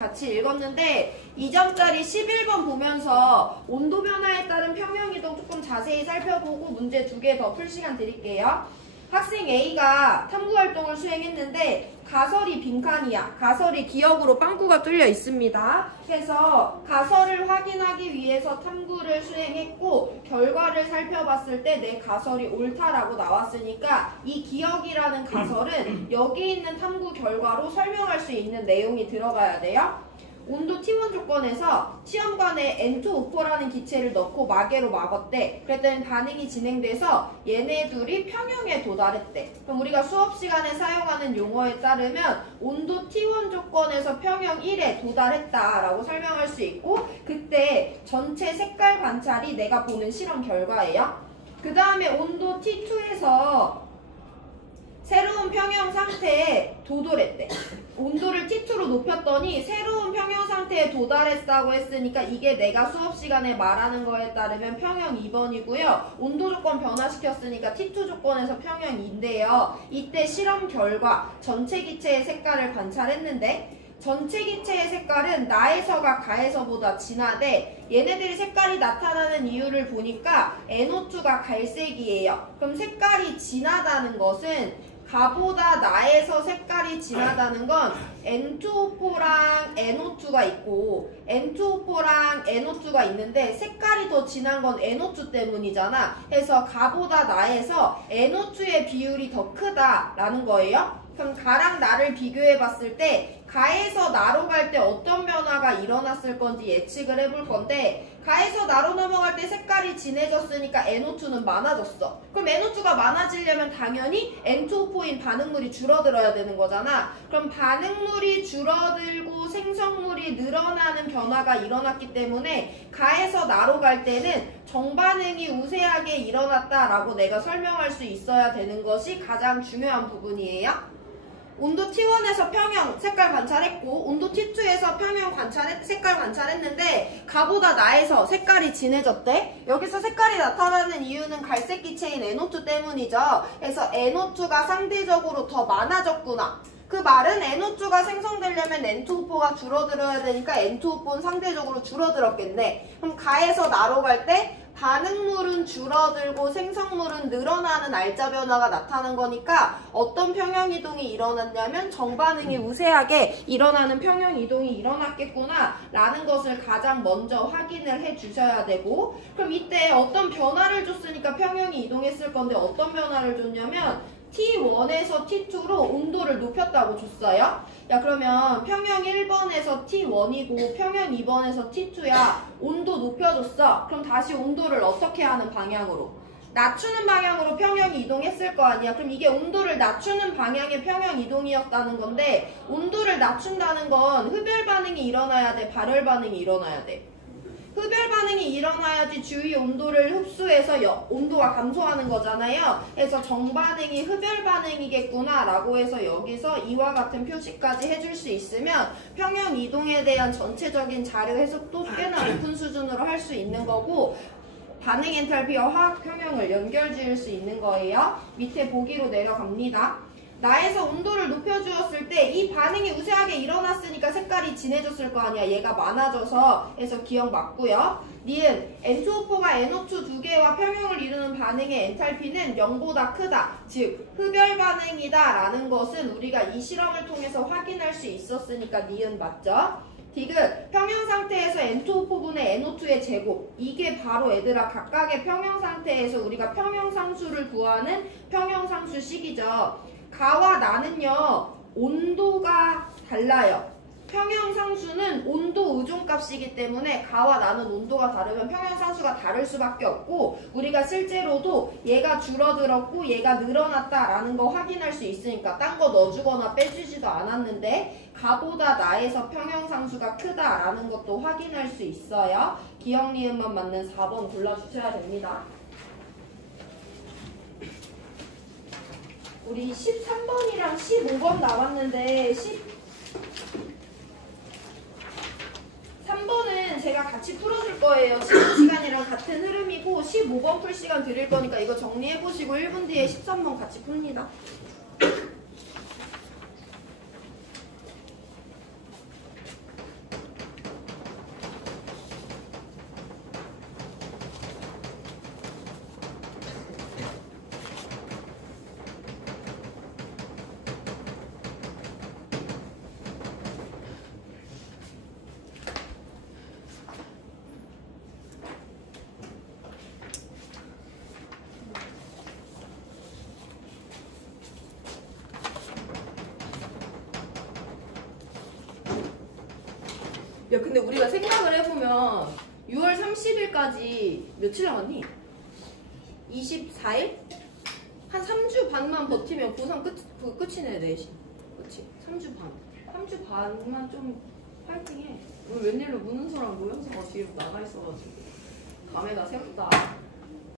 같이 읽었는데 2점짜리 11번 보면서 온도 변화에 따른 평형 이동 조금 자세히 살펴보고 문제 2개 더 풀 시간 드릴게요. 학생 A가 탐구 활동을 수행했는데 가설이 빈칸이야. 가설이 기역으로 빵꾸가 뚫려 있습니다. 그래서 가설을 확인하기 위해서 탐구를 수행했고 결과를 살펴봤을 때 내 가설이 옳다라고 나왔으니까 이 기역이라는 가설은 여기 있는 탐구 결과로 설명할 수 있는 내용이 들어가야 돼요. 온도 T1 조건에서 시험관에 N2O4라는 기체를 넣고 마개로 막았대. 그랬더니 반응이 진행돼서 얘네 둘이 평형에 도달했대. 그럼 우리가 수업 시간에 사용하는 용어에 따르면 온도 T1 조건에서 평형 1에 도달했다라고 설명할 수 있고 그때 전체 색깔 관찰이 내가 보는 실험 결과예요. 그 다음에 온도 T2에서 새로운 평형 상태에 도달했대. 온도를 T2로 높였더니 새로운 평형 상태에 도달했다고 했으니까 이게 내가 수업 시간에 말하는 거에 따르면 평형 2번이고요. 온도 조건 변화시켰으니까 T2 조건에서 평형 2인데요. 이때 실험 결과 전체 기체의 색깔을 관찰했는데 전체 기체의 색깔은 나에서가 가에서보다 진하되 얘네들이 색깔이 나타나는 이유를 보니까 NO2가 갈색이에요. 그럼 색깔이 진하다는 것은 가보다 나에서 색깔이 진하다는 건 N2O4랑 NO2가 있고 N2O4랑 NO2가 있는데 색깔이 더 진한 건 NO2 때문이잖아. 그래서 가보다 나에서 NO2의 비율이 더 크다라는 거예요. 그럼 가랑 나를 비교해 봤을 때 가에서 나로 갈 때 어떤 변화가 일어났을 건지 예측을 해볼 건데 가에서 나로 넘어갈 때 색깔이 진해졌으니까 NO2는 많아졌어. 그럼 NO2가 많아지려면 당연히 N2O4인 반응물이 줄어들어야 되는 거잖아. 그럼 반응물이 줄어들고 생성물이 늘어나는 변화가 일어났기 때문에 가에서 나로 갈 때는 정반응이 우세하게 일어났다라고 내가 설명할 수 있어야 되는 것이 가장 중요한 부분이에요. 온도 T1에서 평형 색깔 관찰했고 온도 T2에서 평형 색깔 관찰했는데 가보다 나에서 색깔이 진해졌대. 여기서 색깔이 나타나는 이유는 갈색 기체인 NO2 때문이죠. 그래서 NO2가 상대적으로 더 많아졌구나. 그 말은 NO2가 생성되려면 N2O4가 줄어들어야 되니까 N2O4는 상대적으로 줄어들었겠네. 그럼 가에서 나로 갈 때 반응물은 줄어들고 생성물은 늘어나는 알짜 변화가 나타난 거니까 어떤 평형 이동이 일어났냐면 정반응이 우세하게 일어나는 평형 이동이 일어났겠구나 라는 것을 가장 먼저 확인을 해 주셔야 되고 그럼 이때 어떤 변화를 줬으니까 평형이 이동했을 건데 어떤 변화를 줬냐면 T1에서 T2로 온도를 높였다고 줬어요. 야 그러면 평형 1번에서 T1이고 평형 2번에서 T2야. 온도 높여줬어. 그럼 다시 온도를 어떻게 하는 방향으로? 낮추는 방향으로 평형이 이동했을 거 아니야. 그럼 이게 온도를 낮추는 방향의 평형 이동이었다는 건데 온도를 낮춘다는 건 흡열 반응이 일어나야 돼? 발열 반응이 일어나야 돼? 흡열 반응이 일어나야지 주위 온도를 흡수해서 온도가 감소하는 거잖아요. 그래서 정반응이 흡열 반응이겠구나 라고 해서 여기서 이와 같은 표시까지 해줄 수 있으면 평형 이동에 대한 전체적인 자료 해석도 꽤나 높은 수준으로 할 수 있는 거고 반응 엔탈피와 화학 평형을 연결 지을 수 있는 거예요. 밑에 보기로 내려갑니다. 나에서 온도를 높여주었을 때 이 반응이 우세하게 일어났으니까 색깔이 진해졌을 거 아니야. 얘가 많아져서 해서 기억 맞고요. 니은 N2O4가 NO2 두 개와 평형을 이루는 반응의 엔탈피는 0보다 크다. 즉 흡열 반응이다 라는 것은 우리가 이 실험을 통해서 확인할 수 있었으니까 니은 맞죠? 디귿 평형 상태에서 N2O4분의 NO2의 제곱 이게 바로 얘들아 각각의 평형 상태에서 우리가 평형상수를 구하는 평형상수식이죠. 가와 나는요 온도가 달라요. 평형상수는 온도 의존값이기 때문에 가와 나는 온도가 다르면 평형상수가 다를 수밖에 없고 우리가 실제로도 얘가 줄어들었고 얘가 늘어났다라는 거 확인할 수 있으니까 딴 거 넣어주거나 빼주지도 않았는데 가보다 나에서 평형상수가 크다라는 것도 확인할 수 있어요. 기억 니은만 맞는 4번 골라주셔야 됩니다. 우리 13번이랑 15번 나왔는데 13번은 제가 같이 풀어줄 거예요. 15시간이랑 같은 흐름이고 15번 풀 시간 드릴 거니까 이거 정리해보시고 1분 뒤에 13번 같이 풉니다. 야, 근데 우리가 생각을 해보면 6월 30일까지 며칠 남았니? 24일? 한 3주 반만 버티면 고3 끝이네, 내신. 그치? 3주 반. 3주 반만 좀 파이팅해. 오늘 웬일로 문은서랑 노영서가 뒤에 나가 있어가지고. 감회가 새롭다.